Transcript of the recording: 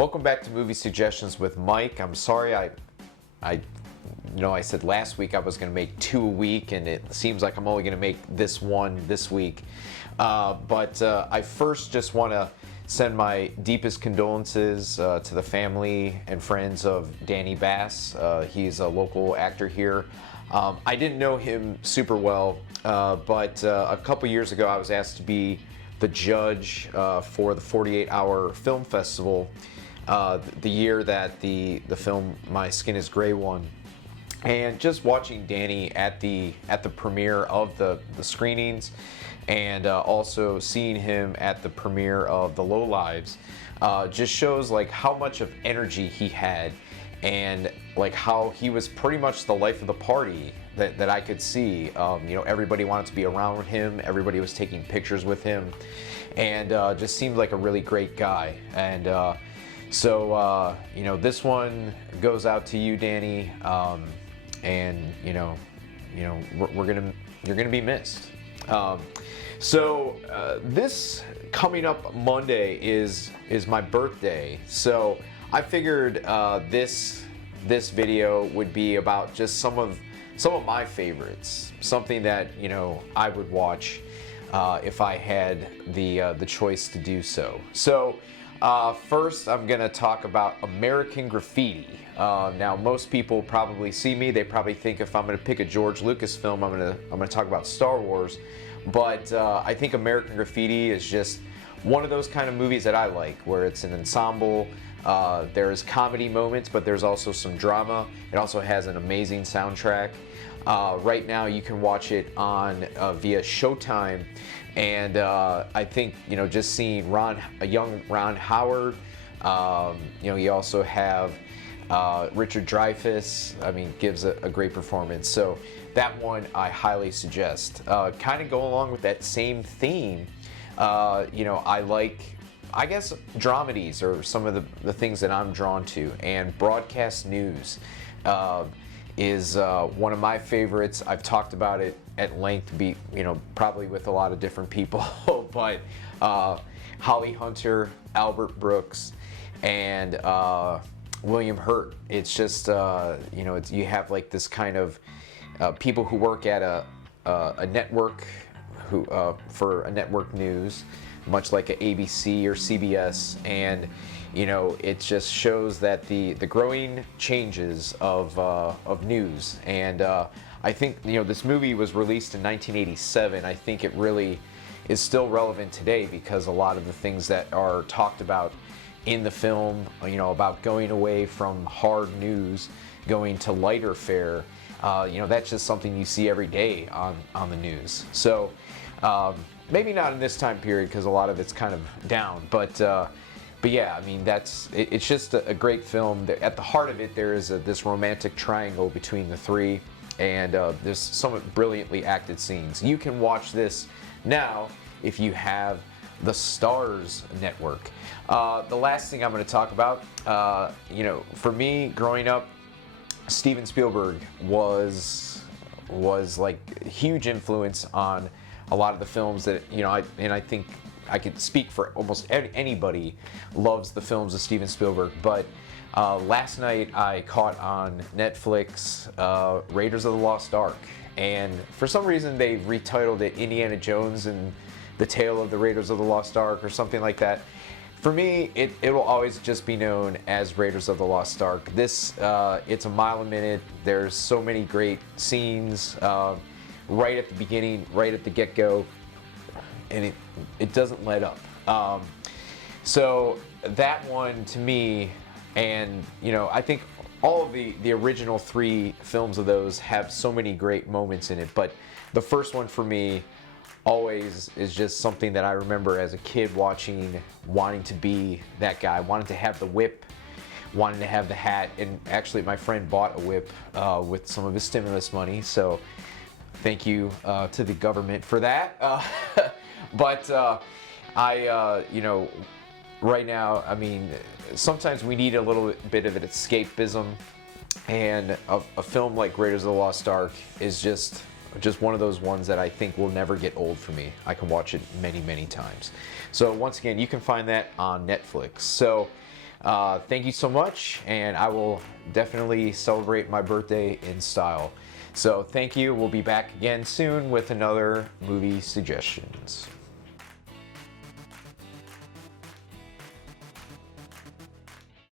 Welcome back to Movie Suggestions with Mike. I'm sorry I said last week I was going to make 2 a week, and it seems like I'm only going to make this one this week. But I first just want to send my deepest condolences to the family and friends of Danny Bass. He's a local actor here. I didn't know him super well, but a couple years ago I was asked to be the judge for the 48-hour film festival the year that the film My Skin is Grey won. And just watching Danny at the premiere of the screenings, and also seeing him at the premiere of The Lowlives, just shows like how much of energy he had, and like how he was pretty much the life of the party that I could see. Everybody wanted to be around him, everybody was taking pictures with him, and just seemed like a really great guy. And so this one goes out to you, Danny, and you're gonna be missed. This coming up Monday is my birthday, so I figured this video would be about just some of my favorites, something that I would watch if I had the choice to do so. So first I'm gonna talk about American Graffiti. Now most people probably see me, they probably think if I'm gonna pick a George Lucas film, I'm gonna talk about Star Wars, but I think American Graffiti is just one of those kind of movies that I like, where it's an ensemble. There's comedy moments, but there's also some drama. It also has an amazing soundtrack. Right now you can watch it on via Showtime, and I think just seeing a young Ron Howard. You also have Richard Dreyfuss. I mean, gives a great performance. So that one I highly suggest. Kind of go along with that same theme. I like, I guess, dramedies are some of the things that I'm drawn to, and broadcast news is one of my favorites. I've talked about it at length, probably with a lot of different people, but Holly Hunter, Albert Brooks, and William Hurt. It's just you have like this kind of people who work at a network for a network news, much like a ABC or CBS, and it just shows that the growing changes of news. And I think this movie was released in 1987. I think it really is still relevant today, because a lot of the things that are talked about in the film, about going away from hard news, going to lighter fare, that's just something you see every day on the news. So maybe not in this time period, because a lot of it's kind of down, but yeah, I mean, it's just a great film. At the heart of it, there is this romantic triangle between the three, and there's some brilliantly acted scenes. You can watch this now if you have the Starz network. The last thing I'm going to talk about, for me growing up, Steven Spielberg was like a huge influence on a lot of the films that I think I could speak for almost anybody loves the films of Steven Spielberg. But last night I caught on Netflix Raiders of the Lost Ark, and for some reason they retitled it Indiana Jones and the Tale of the Raiders of the Lost Ark or something like that. For me, it will always just be known as Raiders of the Lost Ark. This it's a mile a minute. There's so many great scenes right at the beginning, right at the get-go, and it doesn't let up. So that one to me, and I think all of the original 3 films of those have so many great moments in it, but the first one for me always is just something that I remember as a kid watching, wanting to be that guy, wanting to have the whip, wanting to have the hat, and actually my friend bought a whip with some of his stimulus money, so thank you to the government for that. But right now, I mean, sometimes we need a little bit of an escapism, and a film like Raiders of the Lost Ark is just one of those ones that I think will never get old for me. I can watch it many, many times. So once again, you can find that on Netflix. So Thank you so much, and I will definitely celebrate my birthday in style. So thank you. We'll be back again soon with another movie suggestions.